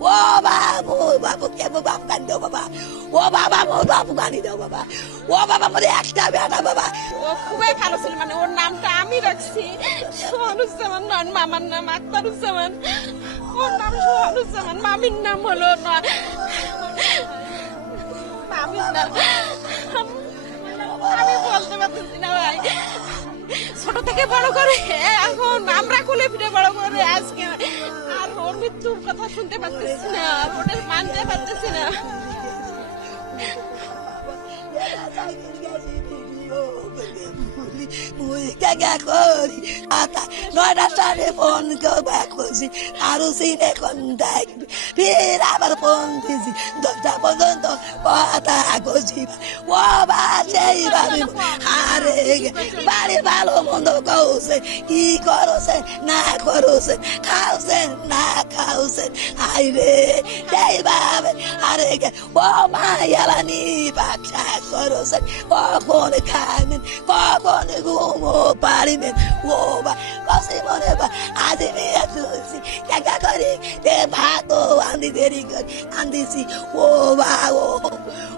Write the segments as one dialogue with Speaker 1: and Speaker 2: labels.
Speaker 1: ও বাবু বাবু কে বাবু গান দাও বাবা। ও বাবা মোর বাবু গানি দাও বাবা। ও বাবা মোরে একটা বেটা বাবা।
Speaker 2: ও খুবই ভালো ছিল মানে ওর নামটা আমি রাখছি। সোহানুজ্জামান নন মামার নাম আক্তারুজ্জামান। ওর নাম সোহানুজ্জামান নাম হলো ন- মামির নাম আমি বলতে না ভাই। ছোট থেকে বড় করে। এখন আমরা কোলে ফিরে বড় করে আজকে। আর ওর মৃত্যুর কথা শুনতে পারতেছি না ওটা মানতে পারতেছি না।
Speaker 1: কাকা করি আতা নয়টা সাড়ে ফোন ব্যাক করছি আরও সিনে কন্টাক্ট ফির আবার ফোন দিছি দশটা পর্যন্ত কথা করছি ও বা সেই ভাবি আরে বাড়ি ভালো মন্দ কৌছে কি করছে না করছে খাওছে না খাওছে আইরে সেই ভাবে আরে ও মায়ালানি বাচ্চা করছে কখন খাবেন কখন ঘুমো পারিবেন ও বা কসে মনে বা আজ বিয়ে তুলছি একা করে এ ভাত আন্দি দেরি করে আন্দিছি ও বা ও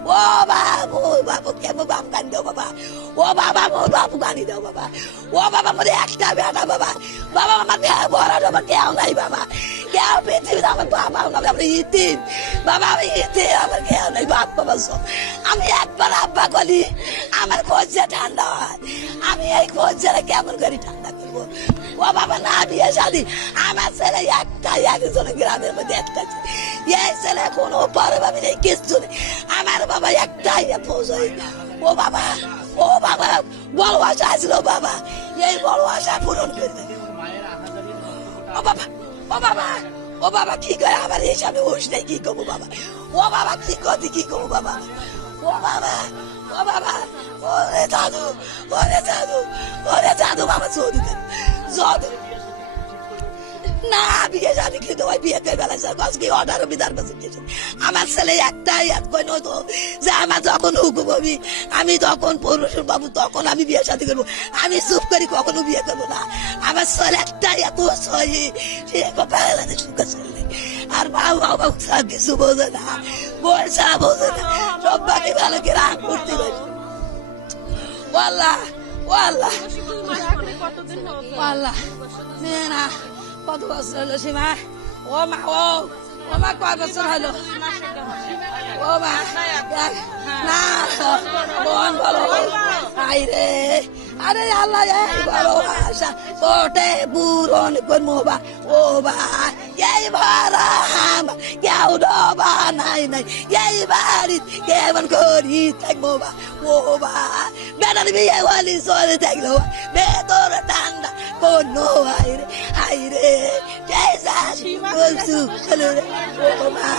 Speaker 1: ও বাবু বাবু কেমন বাবু গান দাও বাবা ও বাবা মোর বাবু গানি দাও বাবা ও বাবা মোরে একটা বেটা বাবা বাবা আমার বড় আমার কেউ নাই বাবা কেউ পৃথিবীতে আমার বাবা আমার আমার ইতিম বাবা আমি ইতিম আমার কেউ নাই বাপ বাবা সব আমি একবার আব্বা করি আমার খোঁজে ঠান্ডা হয় আমি এই খোঁজে কেমন করে ঠান্ডা করব ও বাবা না বিয়ে শাদি আমার ছেলে একটাই একজন গ্রামের মধ্যে একটা। এই ছেলে কোনো বড় ভাবি নেই কিচ্ছু নেই আমার বাবা একটাই পৌঁছাই ও বাবা ও বাবা বড় আশা আসলো বাবা এই বড় আশা পূরণ করবে ও বাবা ও বাবা ও বাবা, কি করে আমার হিসাবে হোস নেই? কি করব বাবা? ও বাবা, কি করবি কি করব বাবা? ও বাবা ও বাবা, ওরে দাদু ওরে দাদু ওরে দাদু বাবা চৌধুরী চোদ্দ না বিয়ে জানি কিন্তু ওই বিয়ে করে বেলা স্যার কসকি অর্ডার বিধার কাছে গিয়েছে আমার ছেলে একটাই এক কই নতো যে আমার যখন হুকুম হবি আমি তখন পৌরসুর বাবু তখন আমি বিয়ে শাদী করব। আমি চুপ করি কখনো বিয়ে করব না। আমার ছেলে একটাই এত সহি সে পেলাতে সুখে ছেলে আর বাবু বাবু সব কিছু বোঝে না বলছা বোঝে না সব বাকি ভালো করে রাগ করতে পারি। ওয়াল্লাহ ওয়াল্লাহ। ওয়াল্লাহ না। কত বছর হলো ও মা, ও ও মা, কয় বছর হলো? ও মা বলো আরে আল্লাহ, এই বড় কোটে পূরণ করব বা, ও বা। এই ভাড়া কেউ ডবা নাই নাই। এই বাড়ি কেমন করি থাকব বা, ও বা। বেটার বিয়ে হলি চলে থাকল ভেতর ঠান্ডা কোনো আইরে আইরে কেসা বলছু চলো রে ও মা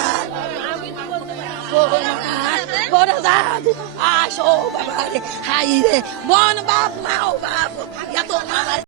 Speaker 1: বড় দাদু আসো বাবা রে হাই রে বন বাপ মাও বাপ এত আমার